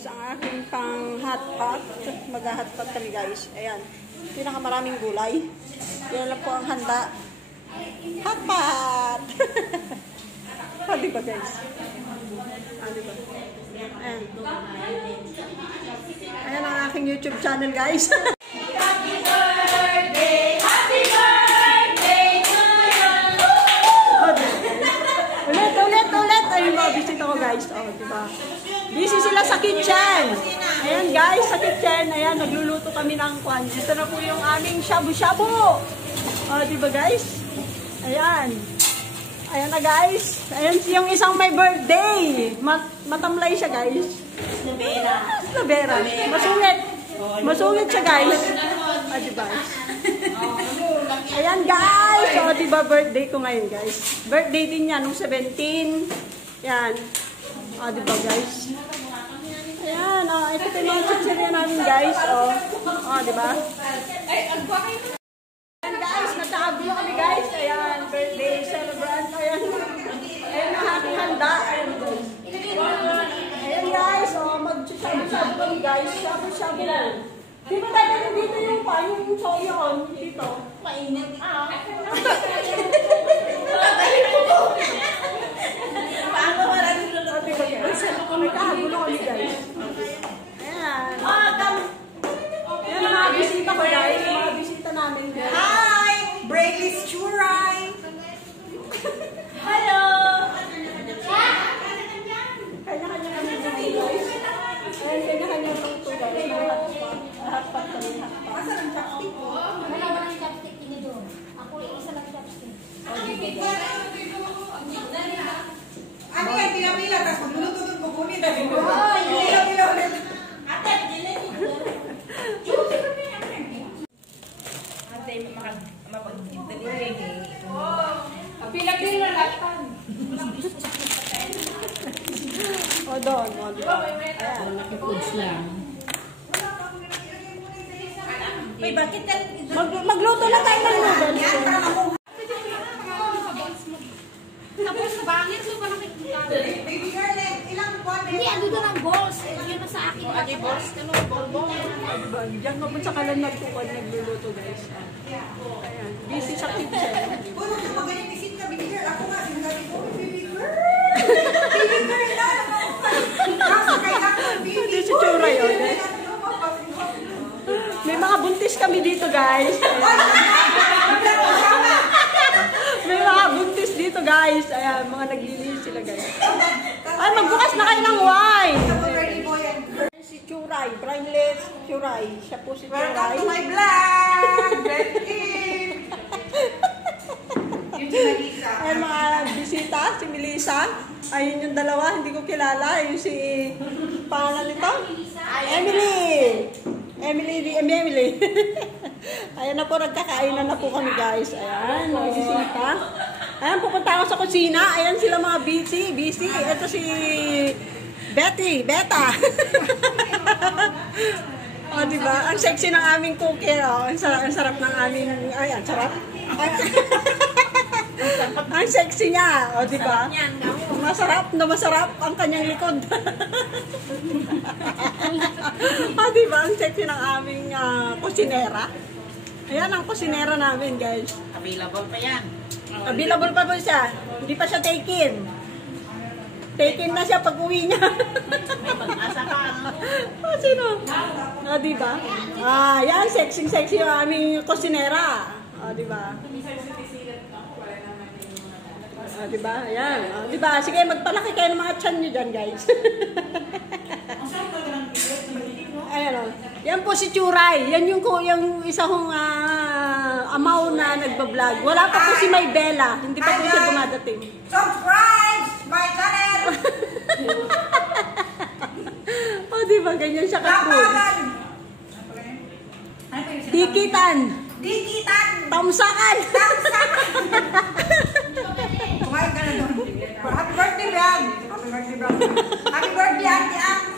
guys, ang aking pang hot pot. Mag-hot pot kami guys. Ayan. Pinakamaraming gulay. Yan lang po ang handa. Hot pot! Diba guys? Diba? Ayan. Ayan ang aking YouTube channel guys. Happy birthday to you. Ulit. Ayun mga bisita ko guys. Diba? Busy sila sa kitchen. Ayan guys, sa kitchen. Ayan, nagluluto kami ng kwan. Ito na po yung aming shabu-shabu. Diba guys? Ayan. Ayan na guys. Ayan yung isang may birthday. Matamlay siya guys. Labera. Masungit siya guys. Diba? Ayan guys. Diba birthday ko ngayon guys. Birthday din niya nung 17. Ayan. Diba guys? Ayan. Ito po yung chichirya namin guys. Diba? Ayan guys. Nagkakagulo kami guys. Ayan. Birthday celebrant. Ayan. Ayan ang aking handa. Ayan guys. Ayan guys. Mag-shabu-shabu kami guys. Shabu-shabu. Di ba tayo dito yung pa? Yung soyon. Dito. Mainit. Paano wala dito natin ba guys? Nagkakagulo kami guys. Ayan. Ayan ang mga bisita ko guys. Mga bisita namin guys. Hi! Brayley's Churay! Hello! Kanya-kanya kami dito guys. Ayan, kanya-kanya luto guys. Hotpot kami. Asa ng chopstick ko? Wala ng chopstick niyo doon. Ako isa lang chopstick. Ano yan? Pila-pila. Tapos magluluto doon kukunin. Pila-pila ulit. Ate, dili dito. Ate, mapag-delivery ni. Pila-pila latan. Doon. Ayan. Foods lang. May bakit yan? Magluto na tayo ng noodles. Yan, para makuha. Tapos bangit so parang Baby girl, ilang buwan? hindi ano doon ang balls. Yun na sa akin. Ate, balls ka no? Ball. Diyan ka po sa kalan nagluluto guys. Ayan. Busy sa kitchen. Puno ka magaling isin ka, baby girl. Ako nga, sinasabi ko, baby girl. Baby girl na. Kaso kay ako, baby Hindi si Chura yun. May mga buntis kami dito guys. May mga buntis dito guys. Ayan, mga naglilinis sila guys. Ay, magbukas na kayo ng wine. Si Churay, brainless Churay. Siya po si Churay. Welcome to my vlog! Becky! Yung si Melissa. Ay, mga bisita, si Melissa. Ayun yung dalawa, hindi ko kilala. Yung si, pangalan nito? Emily. Ayan na po, nagkakainan na po kami guys. Ayan, mga bisita. Ayan, pupunta ako sa kusina. Ayan sila mga busy. Ito si Beta. Diba? Ang sexy ng aming cookie. Ang sarap ng aming, ang sarap. Ang sexy niya. Diba? Masarap ang kanyang likod. Diba? Ang sexy ng aming kusinera. Ayan ang kusinera namin, guys. Available pa yan. Available pa po siya. Hindi pa siya taken. Taken na siya pag uwi niya. May pag-asa ka. Sino? Diba? Yan, sexy yung aming kusinera. Diba? Diba? Ayan. Diba? Sige, magpalaki kayo ng mga tiyan nyo dyan, guys. Ayan o. Yan po si Churay. Yan yung isa kong amaw na nagbablog. Wala pa po si Maybella. Hindi pa po siya dumadating. Subscribe my channel! Diba? Ganyan siya ka-true. Dikitan. Tamsakan. Kumain ka na doon. Happy birthday, Brad! Happy birthday, Ate Ang!